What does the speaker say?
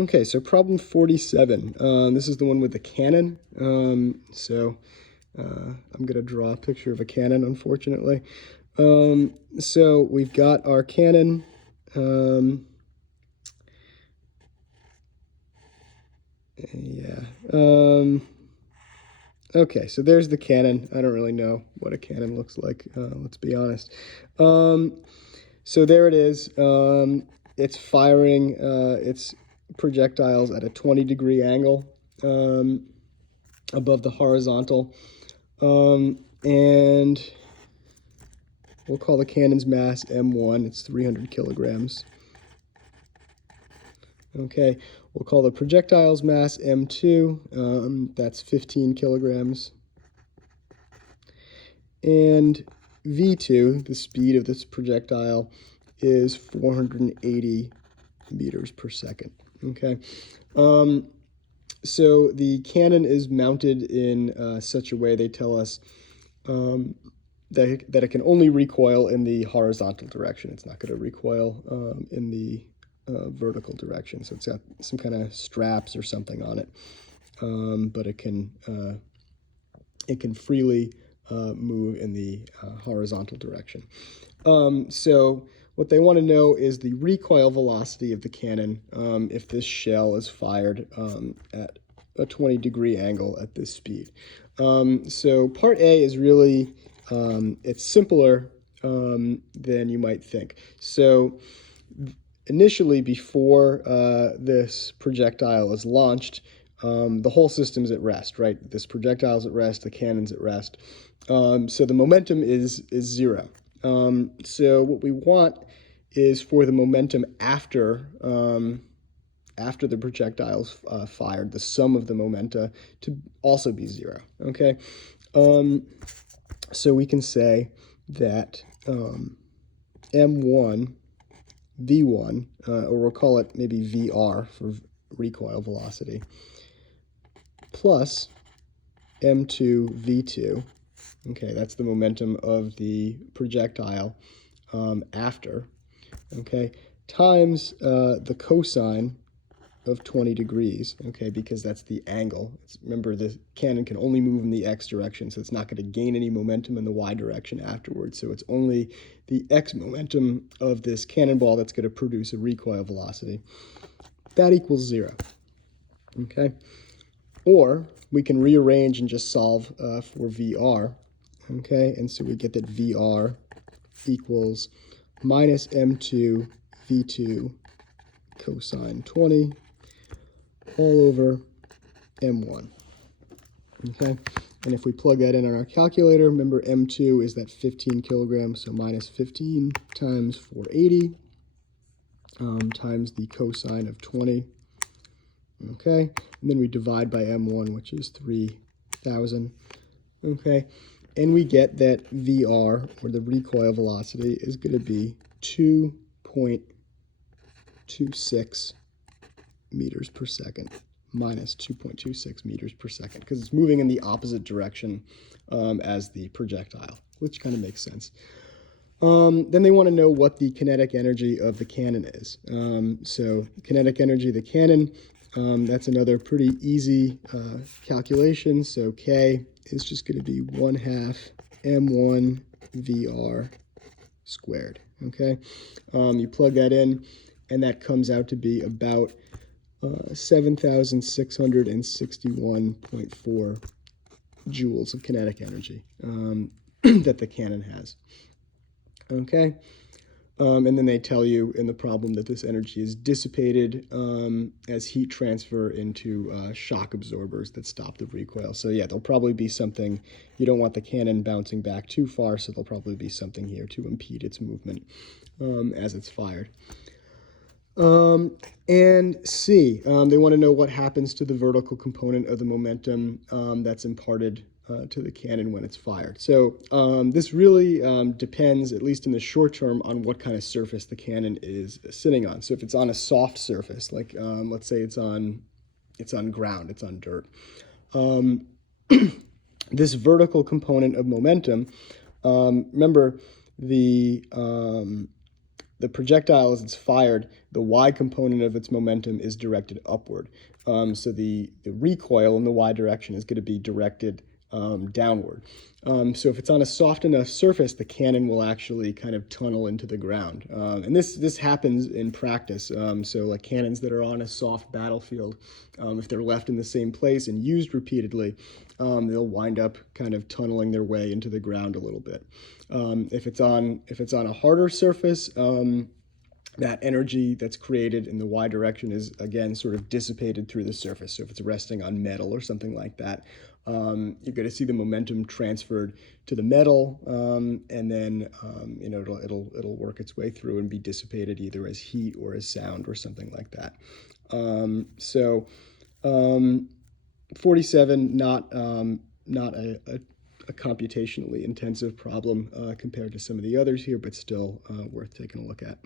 Okay, so problem 47. This is the one with the cannon. I'm going to draw a picture of a cannon, unfortunately. So we've got our cannon. Yeah. Okay, so there's the cannon. I don't really know what a cannon looks like, let's be honest. So there it is. It's firing its projectiles at a 20-degree angle above the horizontal. And we'll call the cannon's mass M1. It's 300 kilograms. Okay, we'll call the projectile's mass M2. That's 15 kilograms. And V2, the speed of this projectile, is 480 meters per second. Okay. So the cannon is mounted in such a way, they tell us, that it can only recoil in the horizontal direction. It's not going to recoil in the vertical direction. So it's got some kind of straps or something on it, but it can freely move in the horizontal direction. So what they want to know is the recoil velocity of the cannon if this shell is fired at a 20-degree angle at this speed. So part A is really, it's simpler than you might think. So initially, before this projectile is launched, the whole system's at rest, right? This projectile's at rest, the cannon's at rest. So the momentum is zero. So what we want is for the momentum after the projectile's fired, the sum of the momenta to also be zero, okay? So we can say that M1, V1, or we'll call it maybe VR for recoil velocity, plus M2, V2, okay, that's the momentum of the projectile after, okay, times the cosine of 20 degrees, okay, because that's the angle. Remember, the cannon can only move in the x direction, so it's not going to gain any momentum in the y direction afterwards. So it's only the x momentum of this cannonball that's going to produce a recoil velocity. That equals 0, okay? Or we can rearrange and just solve for VR, okay? And so we get that VR equals minus M2 V2 cosine 20 all over M1, okay? And if we plug that in on our calculator, remember M2 is that 15 kilograms, so minus 15 times 480 times the cosine of 20, okay? And then we divide by M1, which is 3,000, okay? And we get that VR, or the recoil velocity, is going to be 2.26 meters per second, minus 2.26 meters per second, because it's moving in the opposite direction as the projectile, which kind of makes sense. Then they want to know what the kinetic energy of the cannon is. So kinetic energy of the cannon, that's another pretty easy calculation. So K is just going to be 1/2 M1 VR squared, okay? You plug that in, and that comes out to be about 7,661.4 joules of kinetic energy that the cannon has. Okay, and then they tell you in the problem that this energy is dissipated as heat transfer into shock absorbers that stop the recoil. So yeah, there'll probably be something, you don't want the cannon bouncing back too far, so there'll probably be something here to impede its movement as it's fired. And C, they want to know what happens to the vertical component of the momentum that's imparted to the cannon when it's fired. So this really depends, at least in the short term, on what kind of surface the cannon is sitting on. So if it's on a soft surface, like let's say it's on ground, it's on dirt, this vertical component of momentum, remember the the projectile, as it's fired, the y component of its momentum is directed upward. So the recoil in the y direction is going to be directed downward. So if it's on a soft enough surface, the cannon will actually kind of tunnel into the ground. And this happens in practice. So like cannons that are on a soft battlefield, if they're left in the same place and used repeatedly, they'll wind up kind of tunneling their way into the ground a little bit. If it's on a harder surface, that energy that's created in the y direction is, again, sort of dissipated through the surface. So if it's resting on metal or something like that, you're going to see the momentum transferred to the metal, and then it'll work its way through and be dissipated either as heat or as sound or something like that. 47, not a computationally intensive problem compared to some of the others here, but still worth taking a look at.